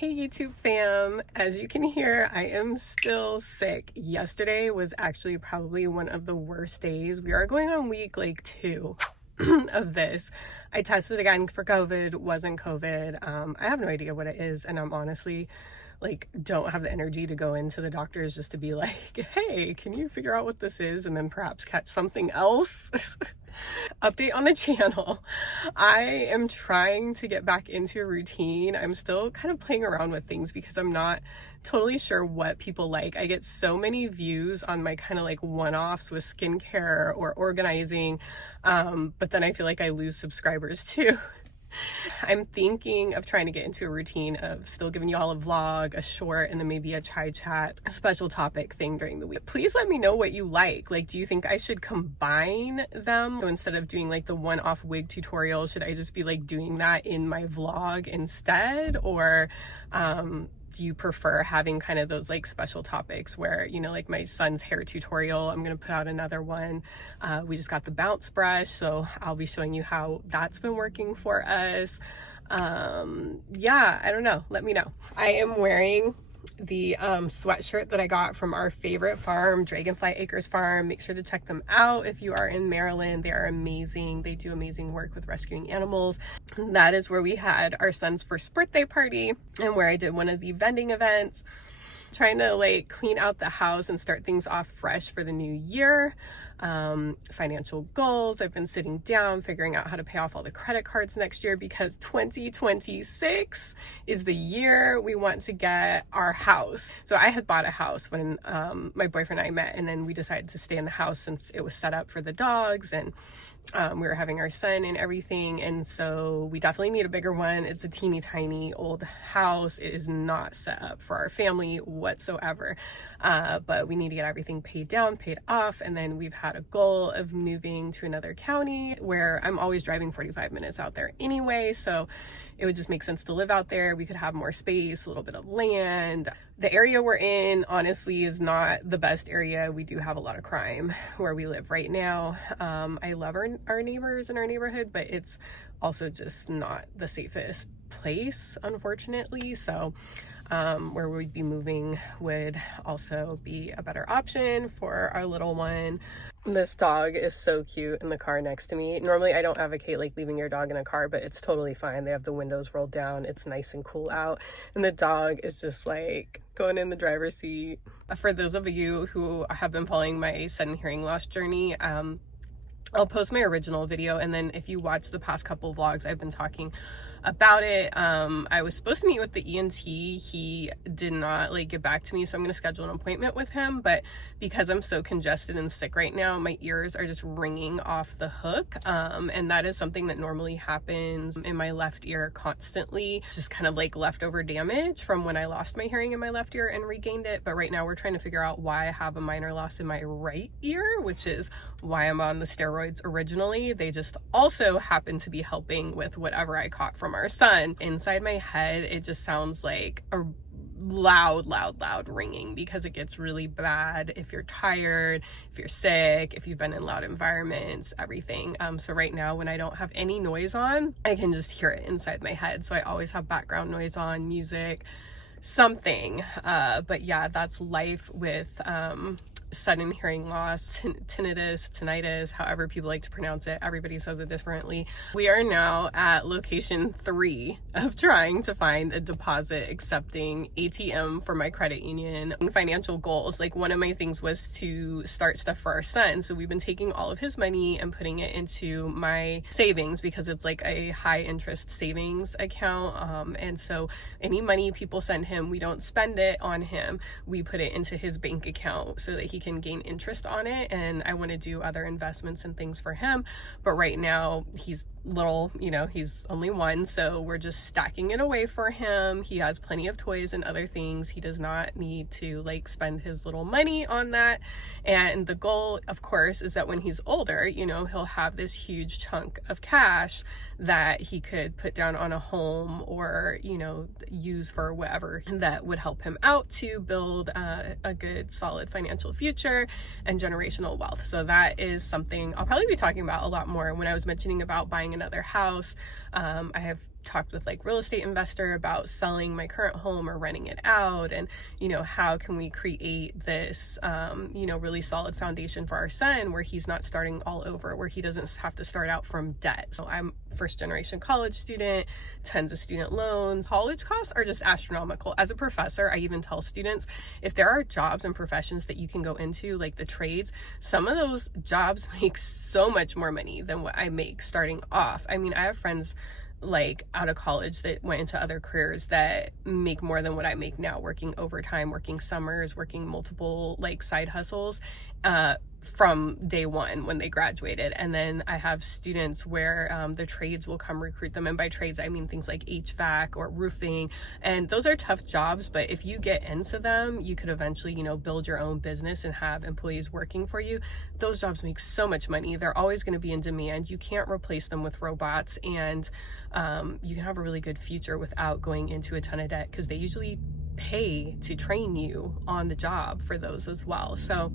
Hey YouTube fam, as you can hear, I am still sick. Yesterday was actually probably one of the worst days. We are going on week 2 of this. I tested again for COVID, wasn't COVID. I have no idea what it is, and I'm honestly don't have the energy to go into the doctors just to be like, hey, can you figure out what this is and then perhaps catch something else? Update on the channel. I am trying to get back into a routine. I'm still kind of playing around with things because I'm not totally sure what people like. I get so many views on my kind of one-offs with skincare or organizing, but then I feel like I lose subscribers too. I'm thinking of trying to get into a routine of still giving you all a vlog, a short, and then maybe a chai chat, a special topic thing during the week. Please let me know what you like. Do you think I should combine them? So instead of doing the one-off wig tutorial, should I just be doing that in my vlog instead? Or do you prefer having kind of those special topics where, my son's hair tutorial, I'm going to put out another one. We just got the bounce brush, so I'll be showing you how that's been working for us. Yeah, I don't know. Let me know. I am wearing the sweatshirt that I got from our favorite farm, Dragonfly Acres Farm. Make sure to check them out if you are in Maryland. They are amazing. They do amazing work with rescuing animals. That is where we had our son's first birthday party and where I did one of the vending events, trying to clean out the house and start things off fresh for the new year. Financial goals. I've been sitting down figuring out how to pay off all the credit cards next year because 2026 is the year we want to get our house. So I had bought a house when my boyfriend and I met, and then we decided to stay in the house since it was set up for the dogs and we were having our son and everything, and so we definitely need a bigger one. It's a teeny tiny old house. It is not set up for our family whatsoever, but we need to get everything paid down, paid off, and then we've had a goal of moving to another county where I'm always driving 45 minutes out there anyway, so it would just make sense to live out there. We could have more space, a little bit of land. The area we're in, honestly, is not the best area. We do have a lot of crime where we live right now. I love our neighbors in our neighborhood, but it's also just not the safest place, unfortunately. So where we'd be moving would also be a better option for our little one. This dog is so cute in the car next to me. Normally I don't advocate leaving your dog in a car, but it's totally fine. They have the windows rolled down. It's nice and cool out. And the dog is just going in the driver's seat. For those of you who have been following my sudden hearing loss journey, I'll post my original video, and then if you watch the past couple vlogs, I've been talking about it. I was supposed to meet with the ENT. He did not get back to me, so I'm going to schedule an appointment with him, but because I'm so congested and sick right now, my ears are just ringing off the hook, and that is something that normally happens in my left ear constantly, just kind of leftover damage from when I lost my hearing in my left ear and regained it. But right now we're trying to figure out why I have a minor loss in my right ear, which is why I'm on the steroids originally. They just also happen to be helping with whatever I caught from our son. Inside my head, it just sounds like a loud ringing because it gets really bad if you're tired, if you're sick, if you've been in loud environments, everything. So right now when I don't have any noise on, I can just hear it inside my head. So I always have background noise on, music, something. But yeah, that's life with sudden hearing loss, tinnitus, however people like to pronounce it. Everybody says it differently. We are now at location 3 of trying to find a deposit accepting ATM for my credit union. Financial goals, one of my things was to start stuff for our son. So we've been taking all of his money and putting it into my savings because it's a high interest savings account. And so any money people send him, we don't spend it on him. We put it into his bank account so that he can gain interest on it. And I want to do other investments and things for him, but right now he's little, he's only 1, so we're just stacking it away for him. He has plenty of toys and other things. He does not need to spend his little money on that. And the goal, of course, is that when he's older, he'll have this huge chunk of cash that he could put down on a home or use for whatever that would help him out to build a good solid financial future and generational wealth. So that is something I'll probably be talking about a lot more. When I was mentioning about buying another house, I have talked with like real estate investor about selling my current home or renting it out, and how can we create this really solid foundation for our son where he's not starting all over, where he doesn't have to start out from debt. So I'm first generation college student, tons of student loans. College costs are just astronomical. As a professor, I even tell students, if there are jobs and professions that you can go into, like the trades, some of those jobs make so much more money than what I make starting off. I mean, I have friends like out of college that went into other careers that make more than what I make now, working overtime, working summers, working multiple like side hustles from day one when they graduated. And then I have students where the trades will come recruit them, and by trades I mean things like HVAC or roofing, and those are tough jobs, but if you get into them, you could eventually build your own business and have employees working for you. Those jobs make so much money. They're always going to be in demand. You can't replace them with robots, and you can have a really good future without going into a ton of debt, because they usually pay to train you on the job for those as well. So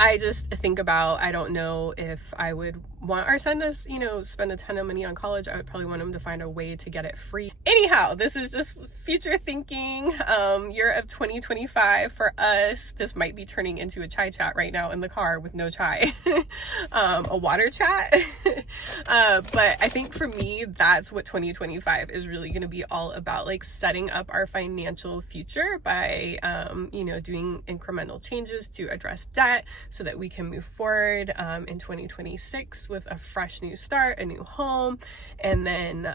I just think about, I don't know if I would want our son to, spend a ton of money on college. I would probably want him to find a way to get it free. Anyhow, this is just future thinking. Year of 2025 for us. This might be turning into a chai chat right now in the car with no chai. A water chat. But I think for me, that's what 2025 is really going to be all about, like setting up our financial future by, doing incremental changes to address debt so that we can move forward in 2026 with a fresh new start, a new home. And then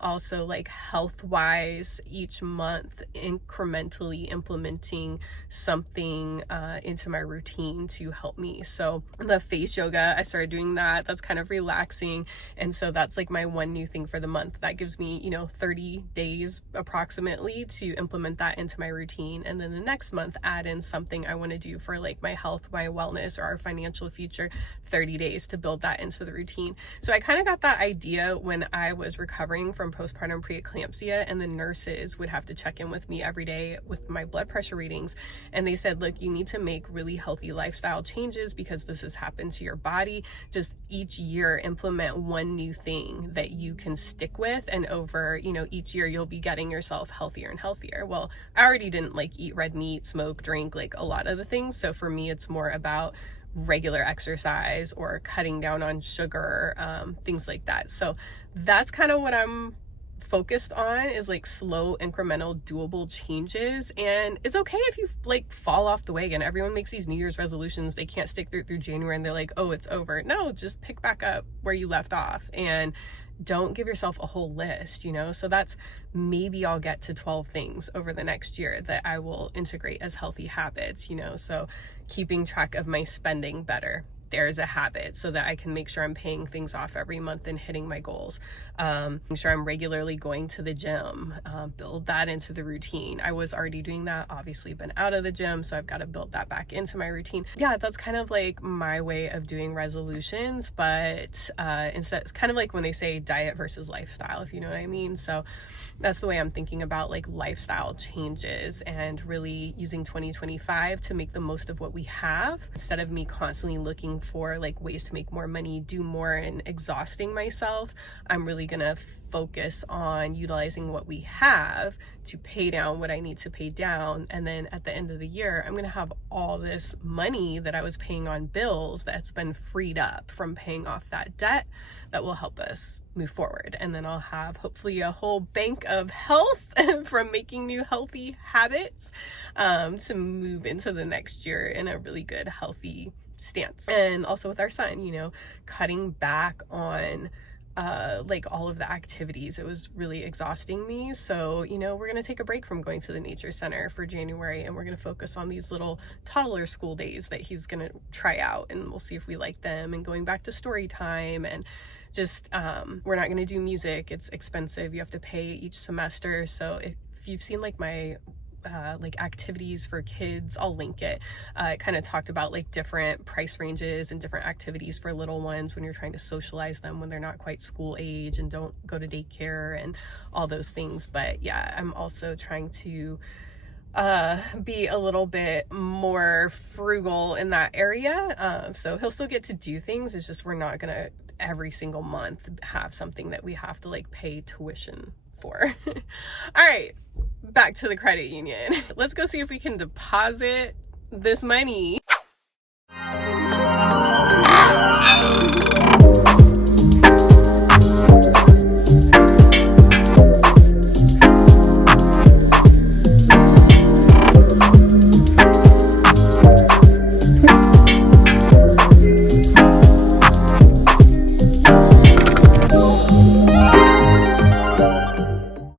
also like health wise, each month incrementally implementing something into my routine to help me. So the face yoga, I started doing that. That's kind of relaxing, and so that's like my one new thing for the month. That gives me 30 days approximately to implement that into my routine, and then the next month add in something I want to do for like my health, my wellness, or our financial future, 30 days to build that into the routine. So I kind of got that idea when I was recovering from postpartum preeclampsia, and the nurses would have to check in with me every day with my blood pressure readings, and they said, look, you need to make really healthy lifestyle changes because this has happened to your body. Just each year implement one new thing that you can stick with, and over each year you'll be getting yourself healthier and healthier. Well, I already didn't like eat red meat, smoke, drink, like a lot of the things, so for me it's more about regular exercise or cutting down on sugar, things like that. So that's kind of what I'm focused on, is like slow, incremental, doable changes. And it's okay if you like fall off the wagon. Everyone makes these New Year's resolutions, they can't stick through January and they're like, oh, it's over. No, just pick back up where you left off, and don't give yourself a whole list, so that's, maybe I'll get to 12 things over the next year that I will integrate as healthy habits, so keeping track of my spending better, there's a habit, so that I can make sure I'm paying things off every month and hitting my goals. Make sure I'm regularly going to the gym, build that into the routine. I was already doing that, obviously been out of the gym, so I've got to build that back into my routine. Yeah, that's kind of like my way of doing resolutions, but instead, it's kind of like when they say diet versus lifestyle, if you know what I mean. So that's the way I'm thinking about like lifestyle changes, and really using 2025 to make the most of what we have, instead of me constantly looking for like ways to make more money, do more, and exhausting myself. I'm really gonna focus on utilizing what we have to pay down what I need to pay down, and then at the end of the year I'm gonna have all this money that I was paying on bills that's been freed up from paying off that debt that will help us move forward. And then I'll have hopefully a whole bank of health from making new healthy habits to move into the next year in a really good healthy stance. And also with our son, cutting back on like all of the activities. It was really exhausting me. So, we're going to take a break from going to the nature center for January, and we're going to focus on these little toddler school days that he's going to try out, and we'll see if we like them, and going back to story time, and just we're not going to do music. It's expensive. You have to pay each semester. So if you've seen like my like activities for kids, I'll link it. It kind of talked about like different price ranges and different activities for little ones when you're trying to socialize them when they're not quite school age and don't go to daycare and all those things. But yeah, I'm also trying to be a little bit more frugal in that area. So he'll still get to do things. It's just we're not gonna every single month have something that we have to like pay tuition for. All right, back to the credit union. Let's go see if we can deposit this money.